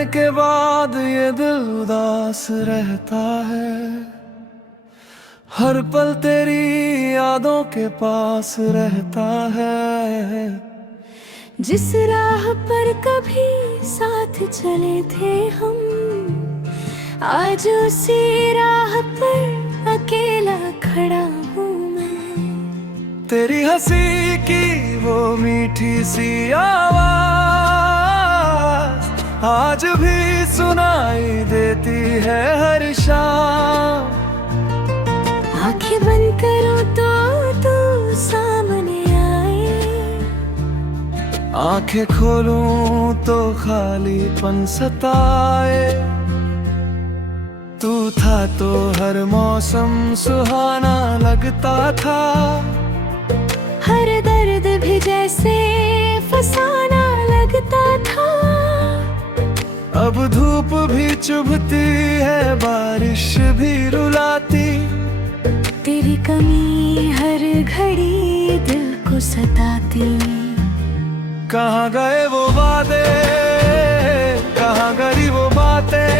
मरने के बाद ये दिल उदास रहता है, हर पल तेरी यादों के पास रहता है। जिस राह पर कभी साथ चले थे हम, आज उसी राह पर अकेला खड़ा हूँ मैं। तेरी हंसी की वो मीठी सी आवाज आज भी सुनाई देती है हर शाम। आंखें बंद करूं तो तू सामने आए, आंखें खोलूं तो खालीपन सताए। तू था तो हर मौसम सुहाना लगता था, हर दर्द भी जैसे फसाना लगता था। अब धूप भी चुभती है, बारिश भी रुलाती, तेरी कमी हर घड़ी दिल को सताती। कहाँ गए वो वादे, कहाँ गई वो बातें,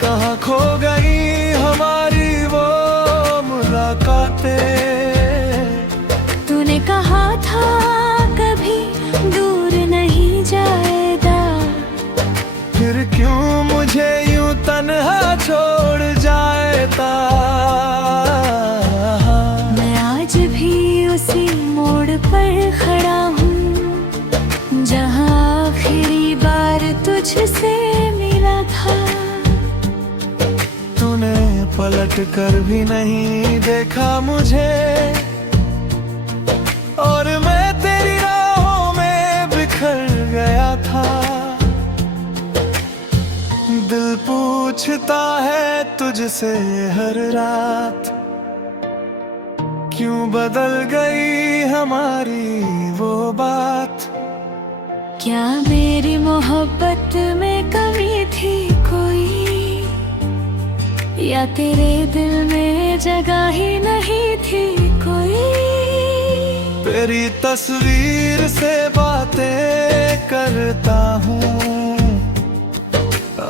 कहाँ खो गई हमारी वो मुलाकातें। तूने कहा था कभी दूर नहीं जाएगा, फिर क्यों मुझे यूं तन्हा छोड़ जाएगा। मैं आज भी उसी मोड़ पर खड़ा हूँ, जहाँ आखिरी बार तुझसे मिला था। तूने पलट कर भी नहीं देखा मुझे, और मैं तेरी राहों में बिखर गया था। दिल पूछता है तुझसे हर रात, क्यों बदल गई हमारी वो बात। क्या मेरी मोहब्बत में कमी थी कोई, या तेरे दिल में जगह ही नहीं थी कोई। तेरी तस्वीर से बातें करता हूँ,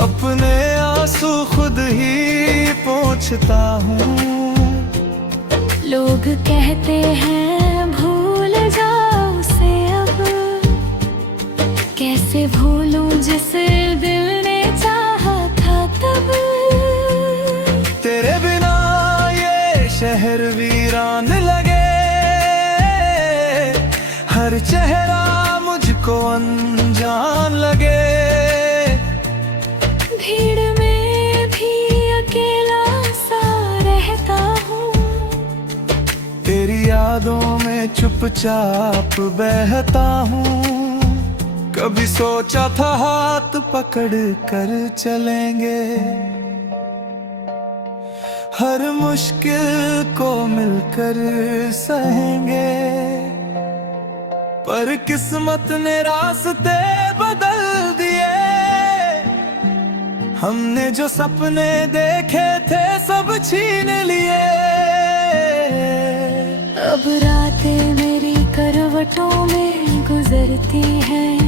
अपने आंसू खुद ही पोंछता हूँ। लोग कहते हैं भूल जाओ उसे अब, कैसे भूलूं जिसे दिल ने चाहा था तब। तेरे बिना ये शहर वीरान लगे, हर चेहरा मुझको अनजान लगे। भीड़ में भी अकेला सा रहता हूँ, तेरी यादों में चुपचाप बहता हूँ। कभी सोचा था हाथ पकड़ कर चलेंगे, हर मुश्किल को मिलकर सहेंगे। पर किस्मत ने रास्ते बदल दिए, हमने जो सपने देखे थे सब छीन लिए। अब रातें मेरी करवटों में गुजरती हैं,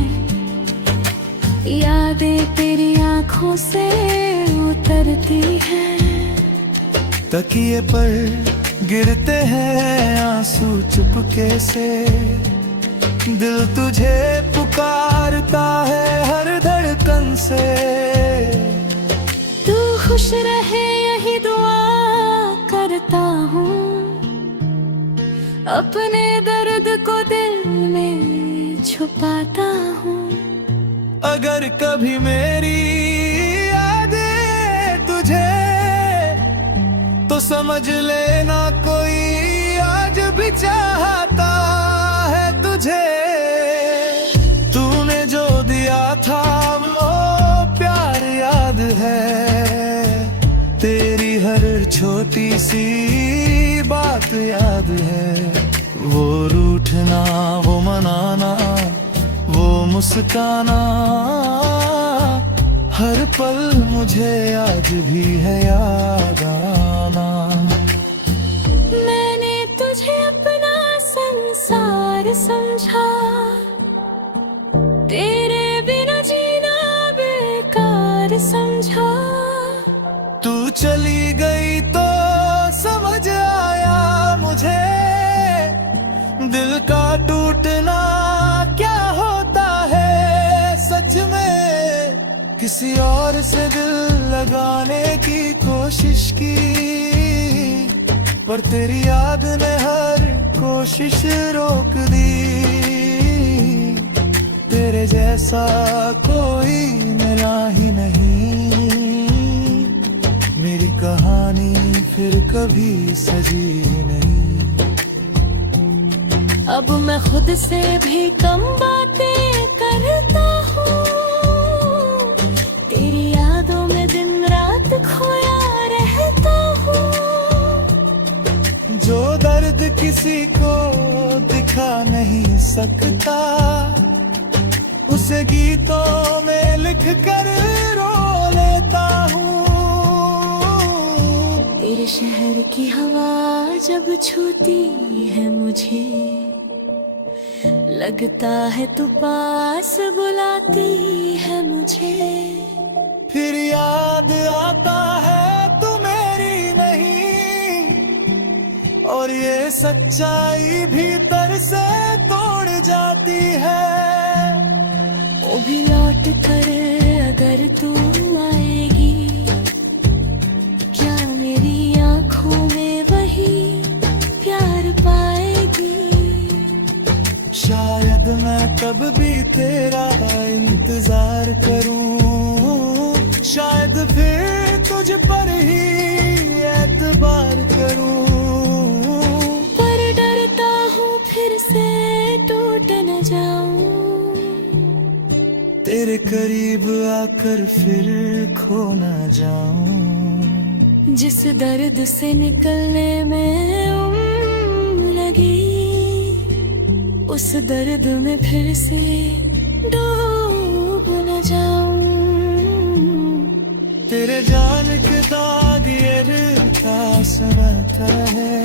यादें तेरी आंखों से उतरती हैं। तकिए पर गिरते हैं आंसू चुपके से, दिल तुझे पुकारता है हर धड़कन से। तू खुश रहे यही दुआ करता हूँ, अपने दर्द को दिल में छुपाता हूँ। अगर कभी मेरी यादें तुझे तो समझ लेना कोई आज भी चाहता है तुझे। तूने जो दिया था वो प्यार याद है, तेरी हर छोटी सी बात याद है। वो रूठना, वो मनाना, वो मुस्काना, हर पल मुझे आज भी है याद आना। मैंने तुझे अपना संसार समझा, तेरे बिना जीना चली गई तो समझ आया मुझे, दिल का टूटना क्या होता है सच में। किसी और से दिल लगाने की कोशिश की, पर तेरी याद ने हर कोशिश रोक दी। तेरे जैसा कोई मिला ही नहीं, मेरी कहानी फिर कभी सजी नहीं। अब मैं खुद से भी कम बातें करता हूँ, तेरी यादों में दिन रात खोया रहता हूँ। जो दर्द किसी को दिखा नहीं सकता, उसे गीतों में लिख कर रो लेता हूँ। तेरे शहर की हवा जब छूती है मुझे, लगता है तू पास बुलाती है मुझे। फिर याद आता है तू मेरी नहीं, और ये सच्चाई भीतर से तोड़ जाती है। वो भी लौट कर अगर तू आएगी, क्या मेरी आंखों में वही प्यार पाएगी। शायद मैं तब भी तेरा इंतजार करूं, शायद फिर तुझ पर ही एतबार करूं। पर डरता हूँ फिर से टूट न जाऊं, तेरे करीब आकर फिर खो न जाऊं। जिस दर्द से निकलने में उम्र लगी, उस दर्द में फिर से डूब न जाऊं। तेरे जान के दाग ये पास रहता है,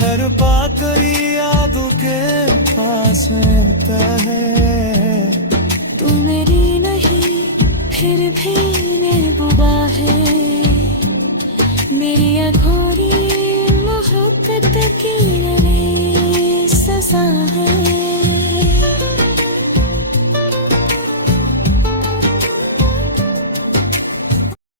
हर बात यादों के पास रहता है। तू मेरी नहीं फिर भी महबूबा है, मेरी अघोरी मोहब्बत की सजा है।